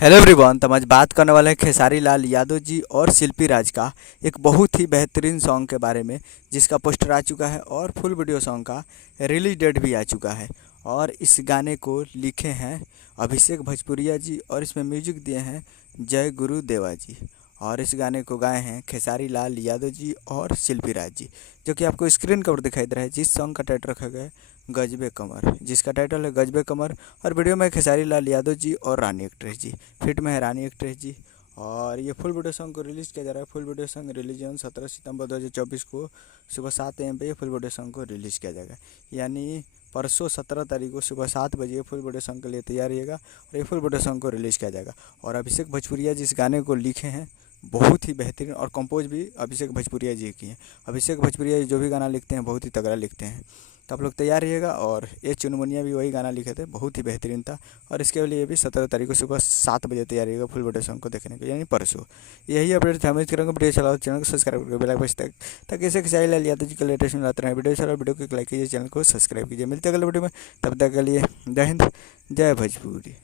Hello everyone. तो हम आज बात करने वाले हैं खेसारी लाल यादव जी और शिल्पी राज का एक बहुत ही बेहतरीन सॉन्ग के बारे में, जिसका पोस्टर आ चुका है और फुल वीडियो सॉन्ग का रिलीज डेट भी आ चुका है। और इस गाने को लिखे हैं अभिषेक भोजपुरिया जी और इसमें म्यूजिक दिए हैं जय गुरु देवा जी। और इस गाने को गाए हैं खेसारी लाल यादव जी और शिल्पी राज जी, जो कि आपको स्क्रीन कवर दिखाई दे रहा है। जिस सॉन्ग का टाइटल रखा गया है गजबे कमर, जिसका टाइटल है गजबे कमर। और वीडियो में खेसारी लाल यादव जी और रानी एक्ट्रेस जी, फिट में है रानी एक्ट्रेस जी। और ये फुल वीडियो सॉन्ग को रिलीज़ किया जा रहा है। फुल वीडियो सॉन्ग रिलीज 17 सितंबर 2024 को सुबह 7 AM पे ये फुल वीडियो सॉन्ग को रिलीज़ किया जाएगा। यानी परसों 17 तारीख को सुबह 7 बजे फुल वीडियो सॉन्ग के लिए तैयार रहिएगा और ये फुल वीडियो सॉन्ग को रिलीज़ किया जाएगा। और अभिषेक भोजपुरिया जी इस गाने को लिखे हैं, बहुत ही बेहतरीन, और कंपोज भी अभिषेक भोजपुरिया जी की हैं। अभिषेक भोजपुरिया जी जो भी गाना लिखते हैं बहुत ही तगड़ा लिखते हैं। तो आप लोग तैयार रहिएगा। और ये चुनमुनिया भी वही गाना लिखे थे, बहुत ही बेहतरीन था। और इसके लिए भी 17 तारीख को सुबह 7 बजे तैयार रहिएगा फुल वीडियो सॉन्ग को देखने को, यानी परसों। यही अपडेट था। मैं करूँगा वीडियो चलाओ, चैनल को सब्सक्राइब करके बेल आइकन बजे तक, ताकि ऐसे खेसारी लाल यादव जी के लेटेस्ट में आते रहें। वीडियो चलाओ, वीडियो को लाइक कीजिए, चैनल को सब्सक्राइब कीजिए। मिलते हैं अगले वीडियो में, तब तक के लिए जय हिंद, जय भोजपुरी।